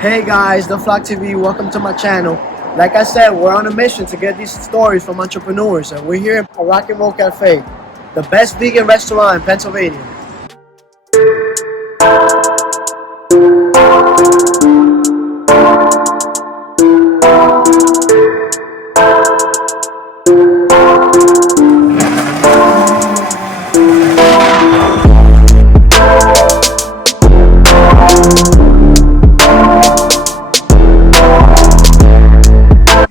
Hey guys, The Flock TV, welcome to my channel. Like I said, we're on a mission to get these stories from entrepreneurs, and we're here at Rock and Roll Cafe, the best vegan restaurant in Pennsylvania.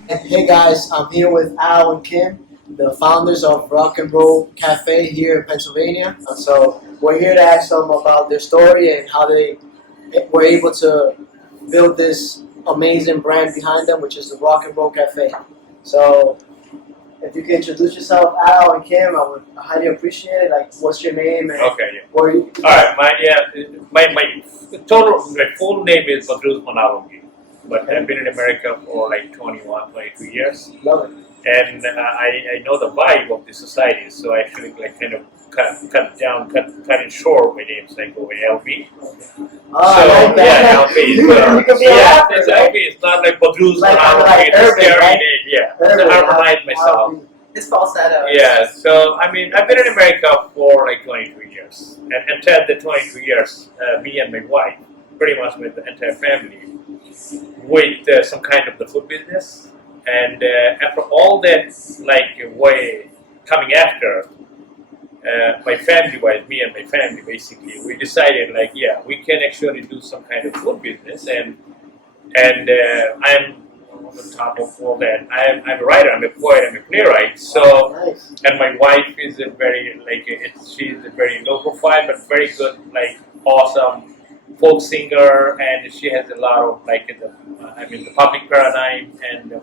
Hey guys, I'm here with Al and Kim, the founders of Rock and Roll Cafe here in Pennsylvania. So we're here to ask them about their story and how they were able to build this amazing brand behind them, which is the Rock and Roll Cafe. So if you can introduce yourself, Al and Kim, I would highly appreciate it. Like, what's your name? And Okay, yeah. where you? All right, my full name is Badruz Manalongi, but I've been in America for like 21, 22 years, Love it. and I know the vibe of the society, so I actually like kind of cut it short. My name's like over LB. I like that. Yeah, LB. You can be a Yeah, rapper, it's right? LB. It's not like Badruz Like, Manalongi. It's a urban, scary right? name. Yeah, Urban, so I remind myself. It's falsetto. Yeah, so I mean, I've been in America for like 22 years, and until the 22 years, me and my wife, pretty much with the entire family, with some kind of the food business, and after all that, like way coming after, my family-wise, me and my family, basically, we decided like, yeah, we can actually do some kind of food business, and I'm on top of all that. I'm a writer, I'm a poet, I'm a playwright. So, Nice. and my wife is a very she's a very low profile but very good, like awesome folk singer, and she has a lot of like the public paradigm and the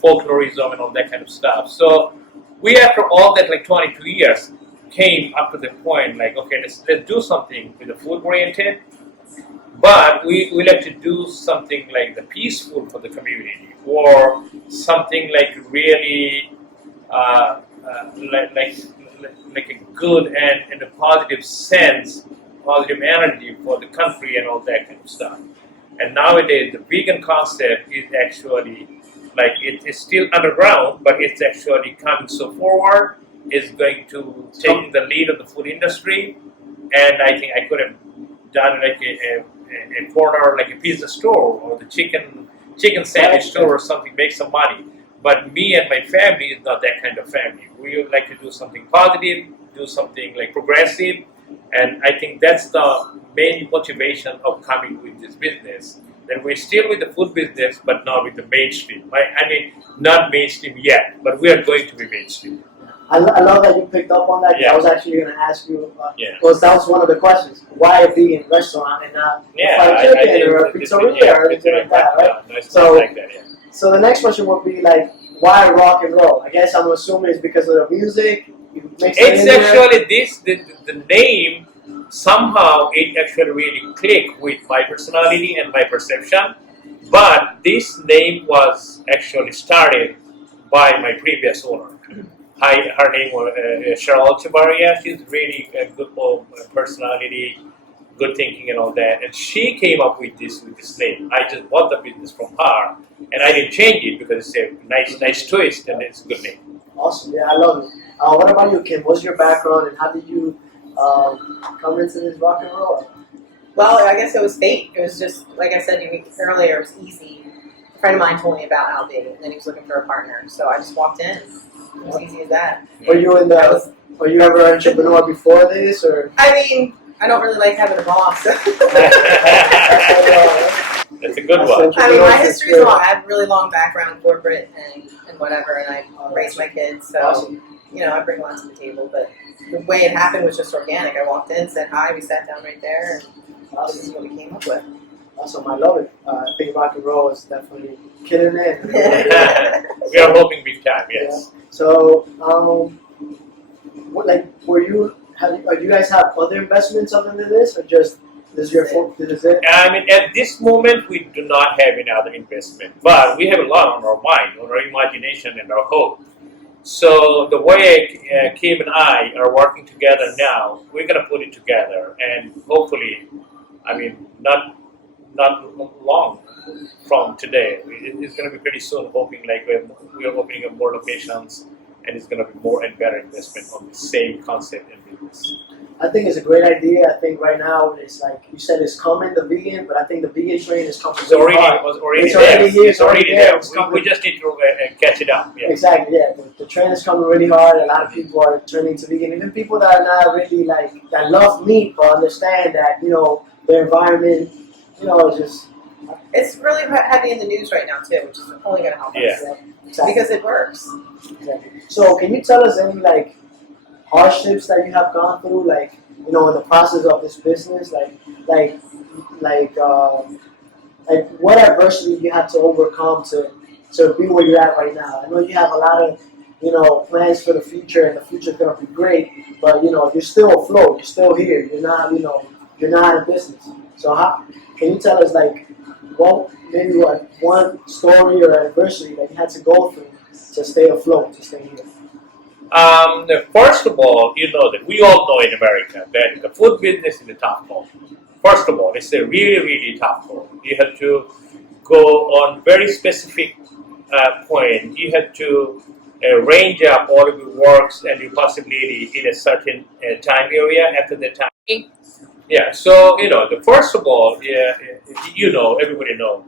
folklorism and all that kind of stuff. So we, after all that, like 22 years, came up to the point like, okay, let's do something with the food oriented. But we like to do something like the peaceful for the community, or something like really like a good and in a positive sense, positive energy for the country and all that kind of stuff. And nowadays, the vegan concept is actually like it is still underground, but it's actually coming so forward. Is going to take the lead of the food industry, and I think I could have done like a corner, like a pizza store or the chicken sandwich store or something, make some money. But me and my family is not that kind of family. We would like to do something positive, do something like progressive, and I think that's the main motivation of coming with this business. That we're still with the food business, but not with the mainstream. I mean, not mainstream yet, but we are going to be mainstream. I love that you picked up on that. Yeah. I was actually going to ask you, Yeah. because that was one of the questions. Why a vegan restaurant and not a fried chicken or a pizzeria or anything like that, right? Nice So- like that, yeah. So the next question would be like, why rock and roll? I guess I'm assuming it's because of the music. You mix it It's in there. actually the name, somehow it actually really clicked with my personality and my perception. But this name was actually started by my previous owner. Her name was Cheryl Chabaria. She's really a good personality, good thinking and all that. And she came up with this name. I just bought the business from her, and I didn't change it because it's a nice twist and it's a good name. Awesome. Yeah, I love it. What about you, Kim? What's your background and how did you come into this rock and roll? Well, I guess it was fate. It was just, like I said earlier, it was easy. A friend of mine told me about Al Big, and then he was looking for a partner. So I just walked in. It was easy as that. Were you were you ever an entrepreneur before this, or? I mean, I don't really like having a boss. That's a good one. I mean, my history is long. I have a really long background in corporate and whatever, and I raised my kids. So, Awesome. you know, I bring a lot to the table. But the way it happened was just organic. I walked in, said hi, we sat down right there, and this is what we came up with. Awesome. I love it. I think rock and roll is definitely killing it. We are hoping big time, yes. Yeah. So, do you guys have other investments other than this, or just this is this is it? I mean, at this moment, we do not have any other investment, but we have a lot on our mind, on our imagination, and our hope. So the way Kim and I are working together now, we're going to put it together, and hopefully, I mean, not not long from today. It's going to be pretty soon. Hoping like we're opening up more locations, and it's going to be more and better investment on the same concept and business. I think it's a great idea. I think right now it's like you said, it's coming, the vegan, but I think the vegan train is coming. It's already there. It's already there. We just need to catch it up. Yeah. Exactly. Yeah, the trend is coming really hard. A lot of people are turning to vegan. Even people that are not really that love meat, but understand that their environment, is just. It's really heavy in the news right now too, which is only going to help us. Yeah, exactly. Because it works. Exactly. So, can you tell us any hardships that you have gone through, in the process of this business, like what adversity you have to overcome to be where you're at right now? I know you have a lot of plans for the future, and the future is gonna be great, but you're still afloat, you're still here, you're not in business. So how can you tell us maybe one story or adversity that you had to go through to stay afloat, to stay here? First of all, that we all know in America that the food business is a tough call. First of all, it's a really, really tough call. You have to go on very specific point. You have to range up all of your works and your possibility in a certain time area after the time. Yeah, so, first of all, everybody knows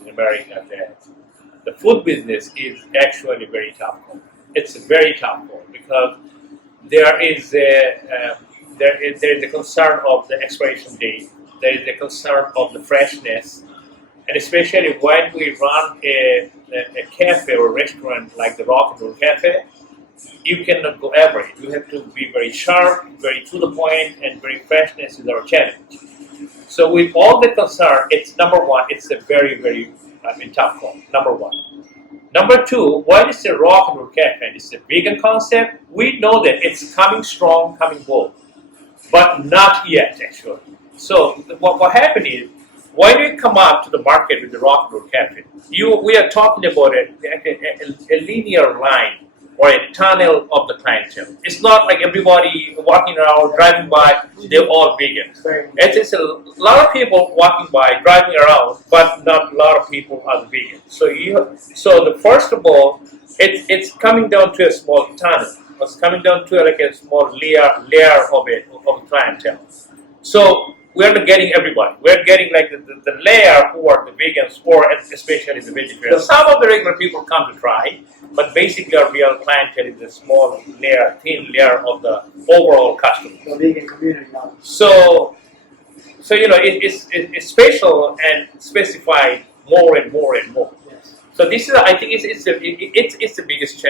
in America that the food business is actually very tough call. It's a very tough call because there is a concern of the expiration date. There is a concern of the freshness, and especially when we run a cafe or restaurant like the Rock and Roll Cafe, you cannot go average. You have to be very sharp, very to the point, and very freshness is our challenge. So with all the concern, it's number one. It's a very, very tough call. Number one. Number two, why is a Rock and Roll Cafe? It's a vegan concept. We know that it's coming strong, coming bold, but not yet actually. So what happened is, when we come up to the market with the Rock and Roll Cafe, we are talking about a linear line or a tunnel of the clientele. It's not like everybody walking around, driving by, they're all vegan. It's a lot of people walking by, driving around, but not a lot of people are vegan. So first of all, it's coming down to a small tunnel. It's coming down to a small layer of clientele. So we're not getting everybody. We're getting the layer who are the vegans or especially the vegetarians. Some of the regular people come to try, but basically our real clientele is a small layer, thin layer of the overall customer. The vegan community now. So it's special and specified more and more and more. Yes. So this is, I think, it's the biggest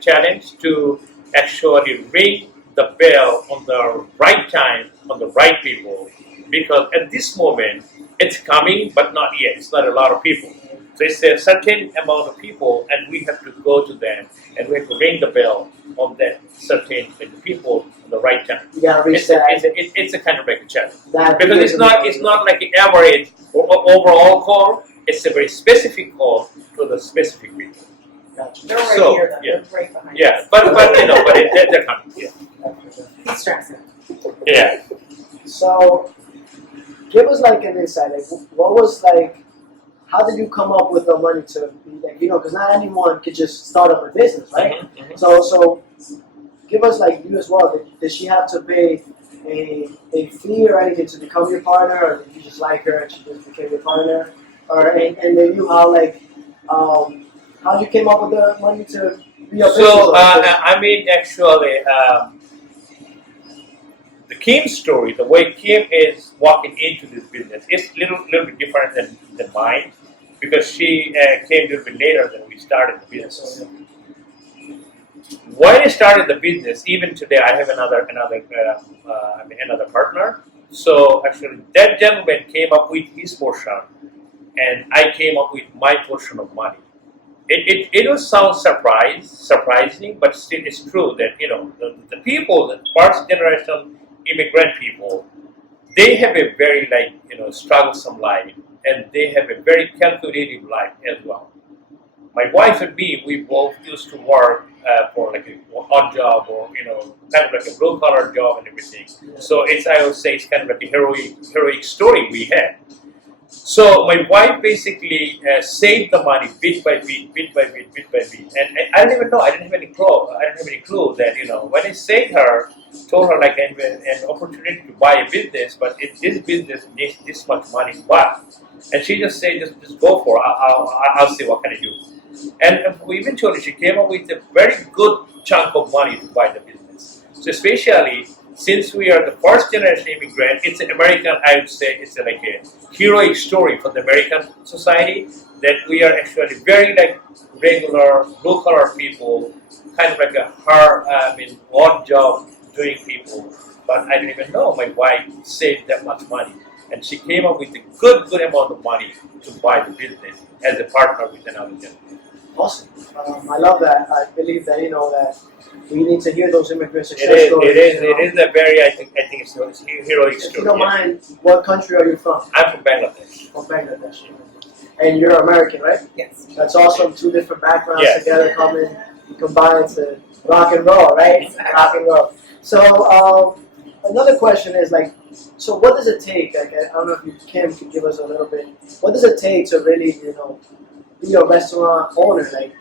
challenge to actually ring the bell on the right time on the right people, because at this moment it's coming, but not yet. It's not a lot of people. So it's a certain amount of people, and we have to go to them, and we have to ring the bell on that certain people at the right time. Yeah, it's a kind of like a challenge because it's not like an average or overall call. It's a very specific call to the specific people. Gotcha. They're right here, though. Yeah. They're right behind Yeah, us. but they're coming. Yeah. He's stressing. Yeah. So, give us an insight. What was how did you come up with the money to be because not anyone could just start up a business, right? Mm-hmm. So give us you as well. Did she have to pay a fee or anything to become your partner, or did you just like her and she just became your partner? Or and then how you came up with the money to be a business? So actually, the Kim story, the way Kim is walking into this business, is a little bit different than mine, because she came a little bit later than we started the business. When I started the business, even today, I have another partner. So actually, that gentleman came up with his portion, and I came up with my portion of money. It will sound surprising, but still it's true that the people, the first generation immigrant people, they have a very strugglesome life, and they have a very calculative life as well. my wife and me, we both used to work for like an odd job or kind of like a blue collar job and everything. So I would say it's kind of like a heroic story we had. So my wife basically saved the money bit by bit, bit by bit, bit by bit, and I didn't even know. I didn't have any clue that when I told her like I have an opportunity to buy a business, but this business needs this much money to buy, and she just said just go for it. I'll see what can I do, and eventually she came up with a very good chunk of money to buy the business. So especially since we are the first generation immigrant, it's an American, I would say it's like a heroic story for the American society that we are actually very like regular, blue collar people, kind of like a odd job doing people. But I didn't even know my wife saved that much money. And she came up with a good amount of money to buy the business as a partner with another gentleman. Awesome. I love that. I believe that that we need to hear those immigrant success stories. It is a very I think it's a heroic story. If you don't mind, what country are you from? I'm from Bangladesh. From Bangladesh. And you're American, right? Yes. That's awesome. Two different backgrounds Yes. together combined to rock and roll, right? Exactly. Rock and roll. So another question is so what does it take? Like, I don't know if Kim could give us a little bit. What does it take to really, be a restaurant owner? Like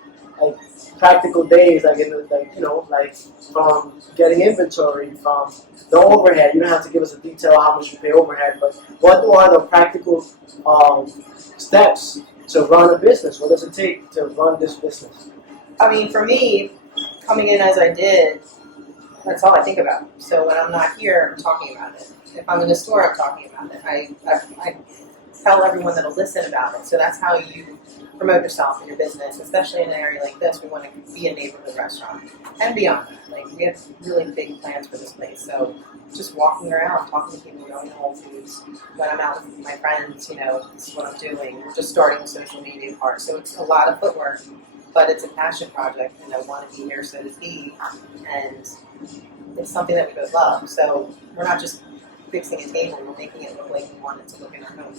practical days, from getting inventory, from the overhead. You don't have to give us a detail of how much you pay overhead, but what are the practical steps to run a business? What does it take to run this business? I mean, for me, coming in as I did, that's all I think about. So when I'm not here, I'm talking about it. If I'm in the store, I'm talking about it. I tell everyone that'll listen about it. So that's how you promote yourself in your business, especially in an area like this. We want to be a neighborhood restaurant and beyond that. Like, we have really big plans for this place. So just walking around, talking to people, going to Whole Foods. When I'm out with my friends, this is what I'm doing. We're just starting the social media part. So it's a lot of footwork, but it's a passion project, and I want to be here, so does he. And it's something that we both love. So we're not just fixing a table, we're making it look like we want it to look in our home.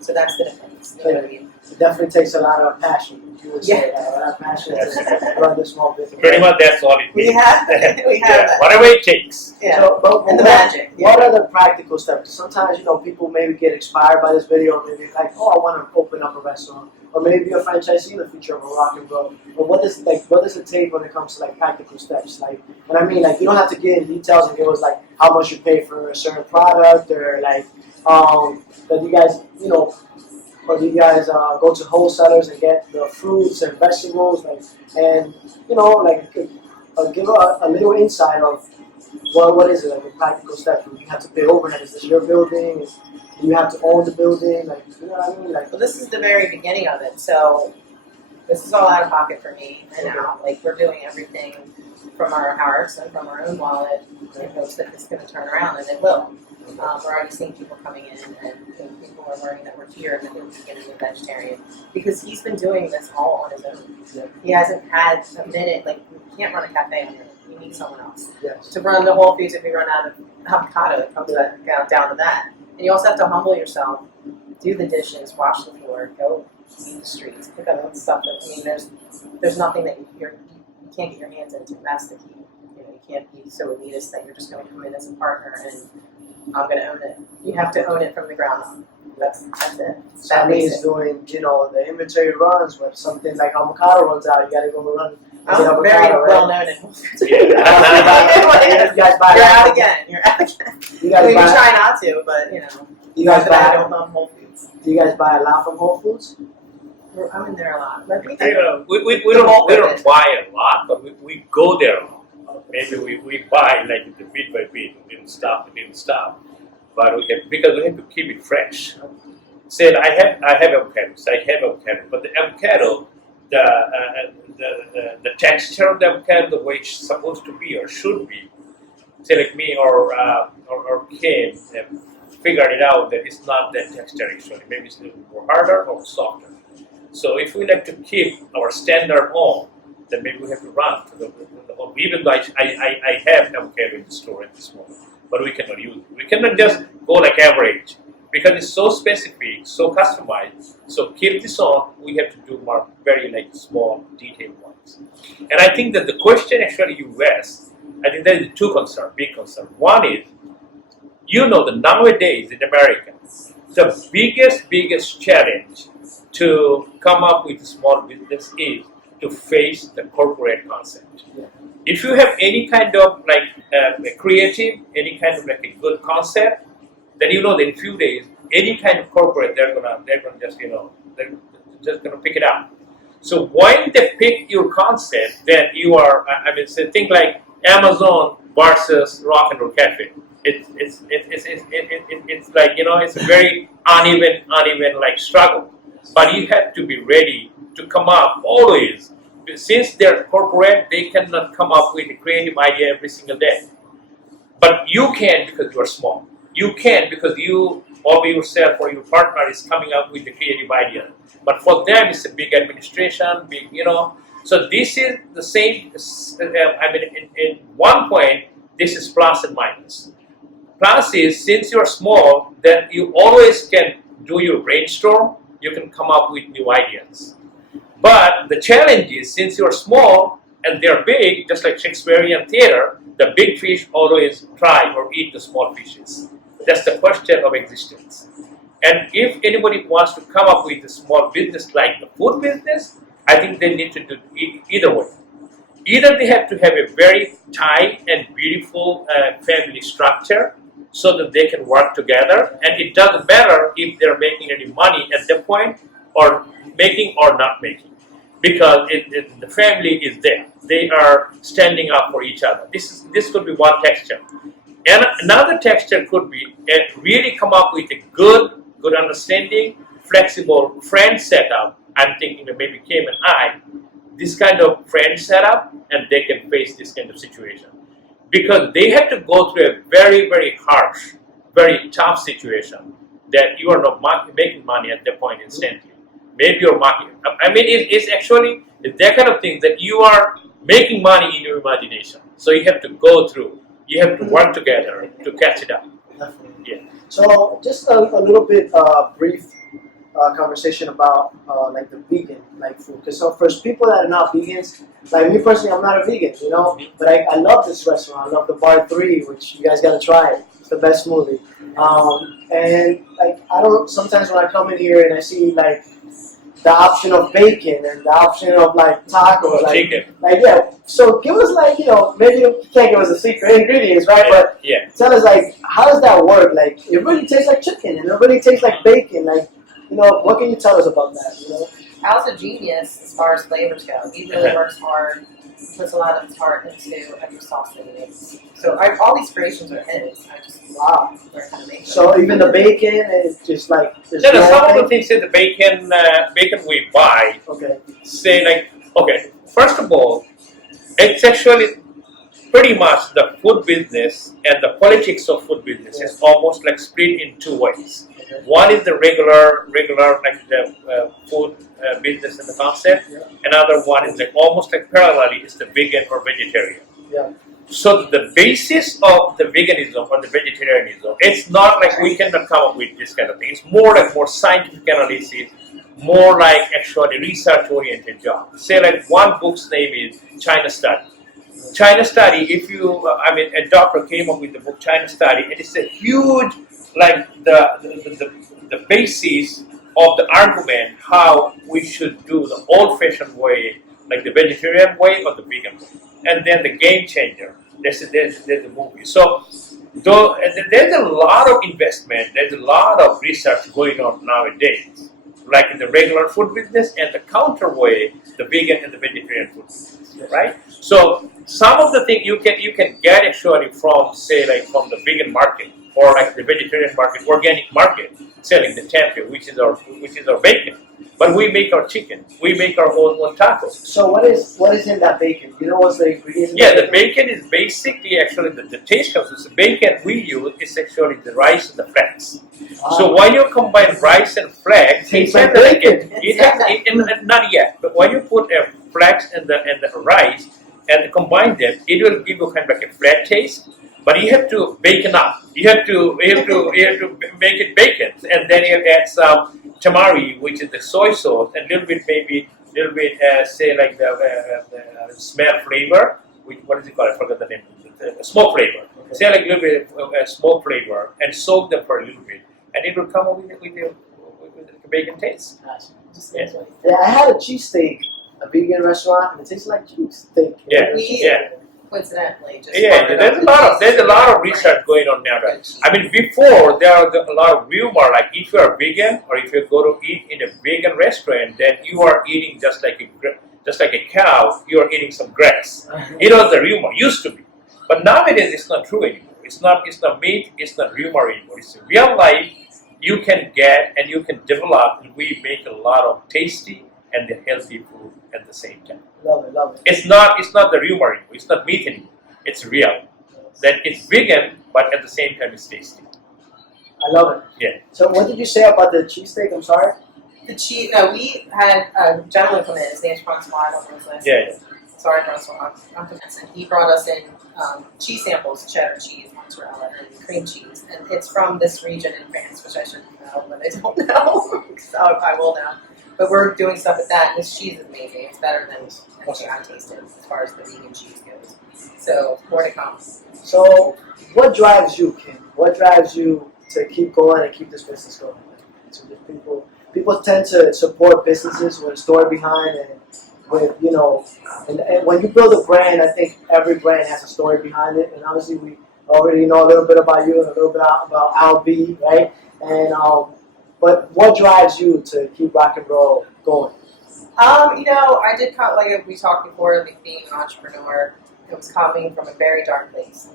So that's the difference. You know what I mean? It definitely takes a lot of passion. You would say that, a lot of passion to run this small business. Pretty much that's all it We means. have that. Whatever it takes. Yeah. So, but And the magic. What are the practical steps? Sometimes, people maybe get inspired by this video, maybe like, oh, I want to open up a restaurant, or maybe be a franchisee in the future of a rock and roll. But what does it take when it comes to practical steps? And I mean, you don't have to get in details and give us how much you pay for a certain product, or that you guys, or do you guys go to wholesalers and get the fruits and vegetables, and give a little insight of what is it, a practical step? Do you have to pay overhead? Is this your building? Do you have to own the building? You know what I mean? Well, this is the very beginning of it. So this is all out of pocket for me and now. We're doing everything from our hearts and from our own wallet in hopes that this is going to turn around, and it will. We're already seeing people coming in, and people are learning that we're here and that they're vegan and vegetarian, because he's been doing this all on his own. Yeah. He hasn't had a minute. You can't run a cafe on your own. You need someone else. Yes. To run the Whole Foods, if we run out of avocado, it comes down to that. And you also have to humble yourself, do the dishes, wash the floor, go feed the streets, pick up stuff. There's nothing that you can't get your hands into. That's the key. You can't be so elitist that you're just going to come in as a partner and I'm going to own it. You have to own it from the ground up. That's it. That means doing, the inventory runs when something like avocado runs out. You got to go run. I'm very well known in Whole Foods. You guys buy You're out again. You guys We buy, try not to, but you guys I buy, don't love Whole Foods. do you guys buy a lot from Whole Foods? I'm in there a lot. But We don't buy a lot, but we go there a lot. Maybe we buy the bit by bit. We didn't stop. But because we have to keep it fresh. Say I have avocados. But the avocado, the texture of the avocado, the way it's supposed to be or should be. Say like me or Kim figured it out that it's not that texture actually. Maybe it's a little more harder or softer. So if we like to keep our standard on, then maybe we have to run to the even though I have avocado in the store at this moment, but we cannot use it. We cannot just go average. because it's so specific, so customized. So keep this on. We have to do more very like small, detailed ones. And I think that the question actually you asked, I think there is two concerns, big concern. One is, you know, that nowadays in America, the biggest challenge to come up with a small business is to face the corporate concept. If you have any kind of like a creative, any kind of like a good concept, then you know that in a few days, any kind of corporate, they're gonna just they're just gonna pick it up. So when they pick your concept, then you are, I mean, so think like Amazon versus Rock and Roll Cafe. It's like, you know, it's a very uneven like struggle. But you have to be ready to come up always. Since they're corporate, they cannot come up with a creative idea every single day. But you can because you are small. You can because you or yourself or your partner is coming up with the creative idea. But for them, it's a big administration, big, you know. So this is the same. I mean, in one point, this is plus and minus. Plus is, since you're small, then you always can do your brainstorm. You can come up with new ideas. But the challenge is, since you're small and they're big, just like Shakespearean theater, the big fish always try or eat the small fishes. That's the question of existence. And if anybody wants to come up with a small business like the food business, I think they need to do it either way. Either they have to have a very tight and beautiful family structure so that they can work together, and it doesn't matter if they're making any money at that point or making or not making, because the family is there. They are standing up for each other. This could be one texture. And another texture could be really come up with a good understanding, flexible friend setup. I'm thinking that maybe Kim and I, this kind of friend setup, and they can face this kind of situation. Because they have to go through a very, very harsh, very tough situation that you are not making money at that point instantly. Maybe you're making, I mean, it's actually that kind of thing that you are making money in your imagination. So you have to go through, you have to work together to catch it up. Definitely. Yeah. So just a little bit brief conversation about like the vegan like food. Because so for people that are not vegans, like me personally, I'm not a vegan, you know, but I love this restaurant. I love the Bar 3, which you guys gotta try it. It's the best smoothie. And like I don't, sometimes when I come in here and I see like the option of bacon and the option of like tacos, Chicken. like yeah. So give us like, you know, maybe you can't give us the secret ingredients, right? Yeah. But Yeah. tell us like, how does that work? Like it really tastes like chicken and it really tastes like bacon. Like, you know, what can you tell us about that? You know, Al's a genius as far as flavors go. He really works hard. He puts a lot of his heart into every sauce that he makes. So all these creations are his. I just love learning how to make them. so even the bacon is just like this No, some whole of the thing? things that the bacon we buy, Okay. say like, okay, first of all, it's actually pretty much the food business and the politics of food business is almost like split in two ways. Okay. One is the regular like the food business and the concept. Yeah. Another one is like almost like parallelly is the vegan or vegetarian. Yeah. So the basis of the veganism or the vegetarianism, it's not like we cannot come up with this kind of thing. It's more like more scientific analysis, more like actually research-oriented job. Say like one book's name is China Study. China Study, if you, I mean, a doctor came up with the book China Study, and it's a huge, like the basis of the argument how we should do the old-fashioned way, like the vegetarian way or the vegan way. And then the game changer, there's a movie. So there's a lot of investment, there's a lot of research going on nowadays, like in the regular food business and the counter way, the vegan and the vegetarian food business, right? So some of the things you can get actually from, say, like from the vegan market or like the vegetarian market, organic market, selling the tempeh, which is our bacon. But we make our chicken, we make our own tacos. So what is in that bacon? You know what's the ingredients? Yeah, the bacon is basically actually the taste comes. The bacon we use is actually the rice and the flax. So when you combine rice and flax, Tastes it like has like bacon. not yet, but when you put a flax and the rice and combine them, it will give you kind of like a flat taste. but you have to bacon up. You have to make it bacon, and then you add some tamari, which is the soy sauce, and a little bit say like the smell flavor. What is it called? I forgot the name. The smoke flavor. Okay. Say like a little bit of smoke flavor, and soak them for a little bit, and it will come up with the bacon taste. Nice. Yeah. Yeah, I had a cheesesteak, a vegan restaurant, and it tastes like cheesesteak. Yeah. We Yeah. coincidentally just Yeah, partnered there's up a with lot of Cheesesteak research going on now. Right? I mean, before there are a lot of rumor, like if you are vegan or if you go to eat in a vegan restaurant, then you are eating just like a cow. You are eating some grass. It was the rumor, used to be, but nowadays it's not true anymore. It's not meat. It's not rumor anymore. It's real life. You can get and you can develop. And we make a lot of tasty and the healthy food at the same time. Love it, love it. It's not the rumor anymore. It's not meat anymore. It's real. That it's vegan, but at the same time it's tasty. I love it. Yeah. So what did you say about the cheesesteak? I'm sorry. The cheese. No, we had a gentleman come in. His name's Francois. I don't know his last name. Yeah. Sorry, Francois. I'm pronouncing. He brought us in cheese samples: cheddar cheese, mozzarella, and cream cheese. And it's from this region in France, which I shouldn't know, but I don't know. So I will now. But we're doing stuff with that. And this cheese is amazing. It's better than anything I tasted as far as the vegan cheese goes. So more to come. So what drives you, Kim? What drives you to keep going and keep this business going? So just people tend to support businesses with a story behind and with, and when you build a brand, I think every brand has a story behind it. And obviously we already know a little bit about you and a little bit about Al B, right? And but what drives you to keep rock and roll going? I did like we talked before, like being an entrepreneur. It was coming from a very dark place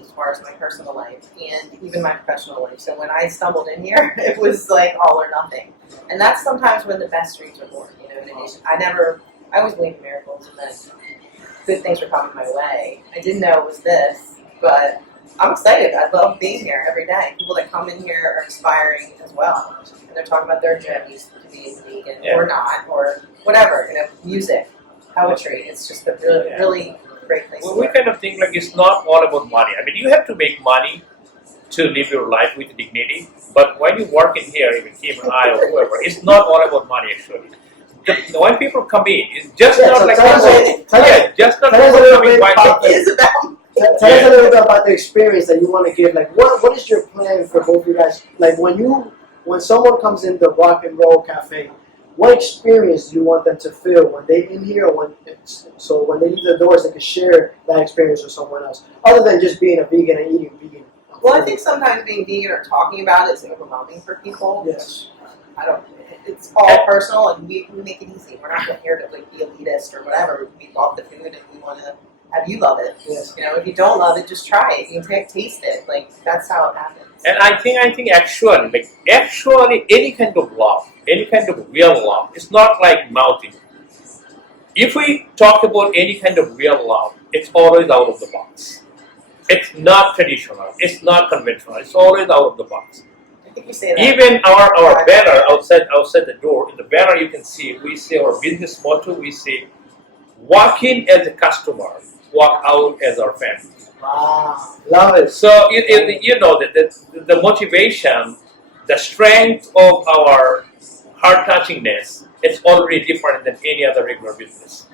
as far as my personal life and even my professional life. So when I stumbled in here, it was like all or nothing. And that's sometimes when the best dreams are born. I always believe in miracles and that good things were coming my way. I didn't know it was this, but I'm excited. I love being here every day. People that come in here are inspiring as well. And they're talking about their journeys to being vegan or not, or whatever, music, poetry. It's just a really great place to We work. kind of think like it's not all about money. I mean, you have to make money to live your life with dignity. But when you work in here, even Kim and I or whoever, it's not all about money actually. When people come in, it's just not like just not people coming by. Tell us a little bit about the experience that you want to give. Like, what is your plan for both of you guys? Like, when someone comes in the Rock and Roll Cafe, what experience do you want them to feel when they in here? When they leave the doors, they can share that experience with someone else, other than just being a vegan and eating vegan. Well, I think sometimes being vegan or talking about it is overwhelming for people. Yes. It's all personal, and we make it easy. We're not here to be elitist or whatever. We love the food, and we want to have you love it. Yes. If you don't love it, just try it. You can taste it. Like that's how it happens. And I think actually any kind of love, any kind of real love, it's not like mouthing. If we talk about any kind of real love, it's always out of the box. It's not traditional. It's not conventional. It's always out of the box. I think you say that. Even our banner outside the door, in the banner you can see, we say our business motto, we say, walk in as a customer, walk out as our family. Wow, love it. So you know that the motivation, the strength of our heart touchingness is already different than any other regular business.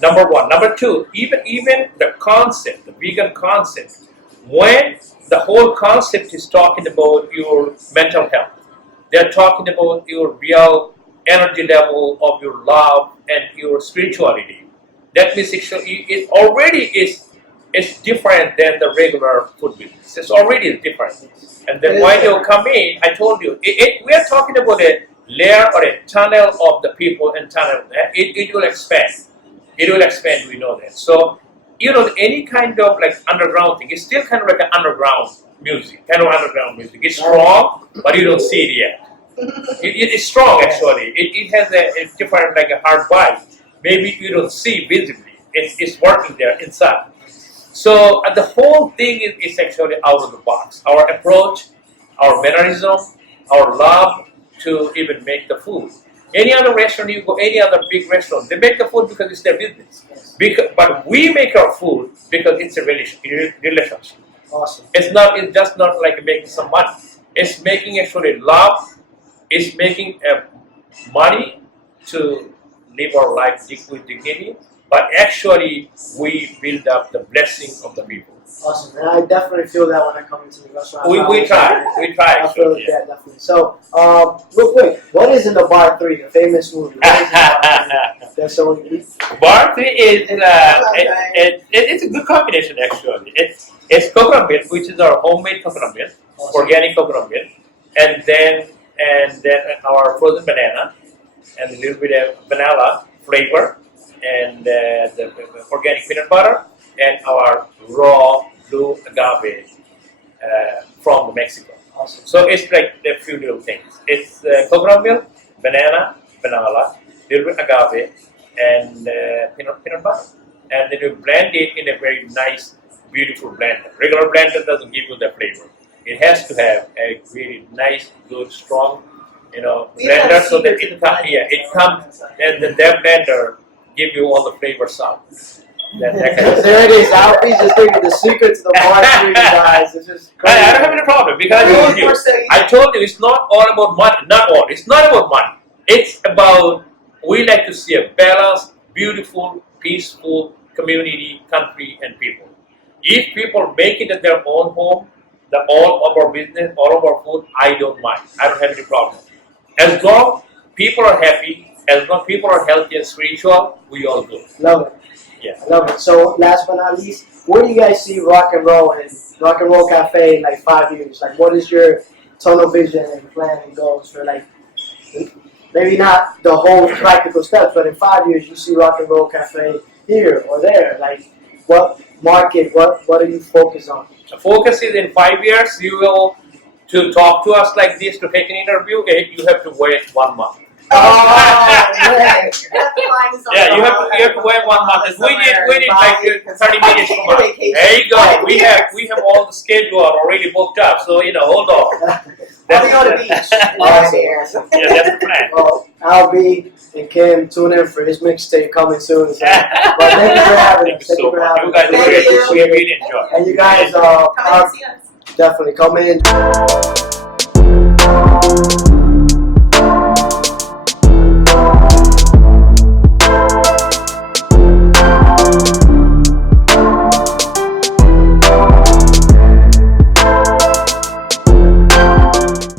Number one. Number two, even the concept, the vegan concept, when the whole concept is talking about your mental health, they're talking about your real energy level of your love and your spirituality. That means it already is different than the regular food business. It's already different. And then when you come in, I told you, we are talking about a layer or a tunnel of the people and tunnel. It will expand. It will expand, we know that. So, any kind of like underground thing, it's still kind of like an underground music, It's strong, but you don't see it yet. It is strong actually. It has a different, like a hard vibe. Maybe you don't see visibly. It's working there inside. So the whole thing is actually out of the box. Our approach, our mannerism, our love to even make the food. Any other restaurant you go, any other big restaurant, they make the food because it's their business. But we make our food because it's a relationship. Awesome. It's just not like making some money. It's making actually love. It's making money to live our life with dignity. But actually, we build up the blessing of the people. Awesome, and I definitely feel that when I come into the restaurant. We try. I feel it, yeah, definitely. So, real quick, what is in the Bar 3, the famous movie? What is in the Bar 3? That's so Bar 3 is it's a good combination actually. It's coconut milk, which is our homemade coconut milk, awesome. organic coconut milk, and then our frozen banana, and a little bit of vanilla flavor, and the organic peanut butter, and our raw blue agave from Mexico. Awesome. So it's like a few little things. It's coconut milk, banana, vanilla, little bit agave, and peanut butter. And then you blend it in a very nice, beautiful blender. Regular blender doesn't give you the flavor. It has to have a really nice, good, strong, blender so that it comes, and then that blender give you all the flavors out. There it is. Alfie's just giving the secret to the Bar 3, guys. It's just crazy. I don't have any problem because I told you it's not all about money. It's not about money. It's about, we like to see a balanced, beautiful, peaceful community, country, and people. If people make it at their own home, all of our business, all of our food, I don't mind. I don't have any problem. As long people are happy, as long people are healthy and spiritual, we all good. Love it. Yeah. I love it. So, last but not least, where do you guys see Rock and Roll Cafe in like 5 years? Like, what is your tunnel vision and plan and goals for like, maybe not the whole practical steps, but in 5 years you see Rock and Roll Cafe here or there? Like, what market? What do you focus on? The focus is in 5 years. You will to talk to us like this to take an interview. You have to wait 1 month. Man. Yeah, you have to wait 1 month. We did like 30 minutes from now. There you go. We have all the schedule already booked up. So hold on. I'll be on the beach. Awesome. Yeah, that's the plan. Well, Albie and Kim, tune in for his mixtape coming soon. So. But thank you for having us. Thank you for having us. You guys we really enjoy. And you guys come and see us. definitely come in.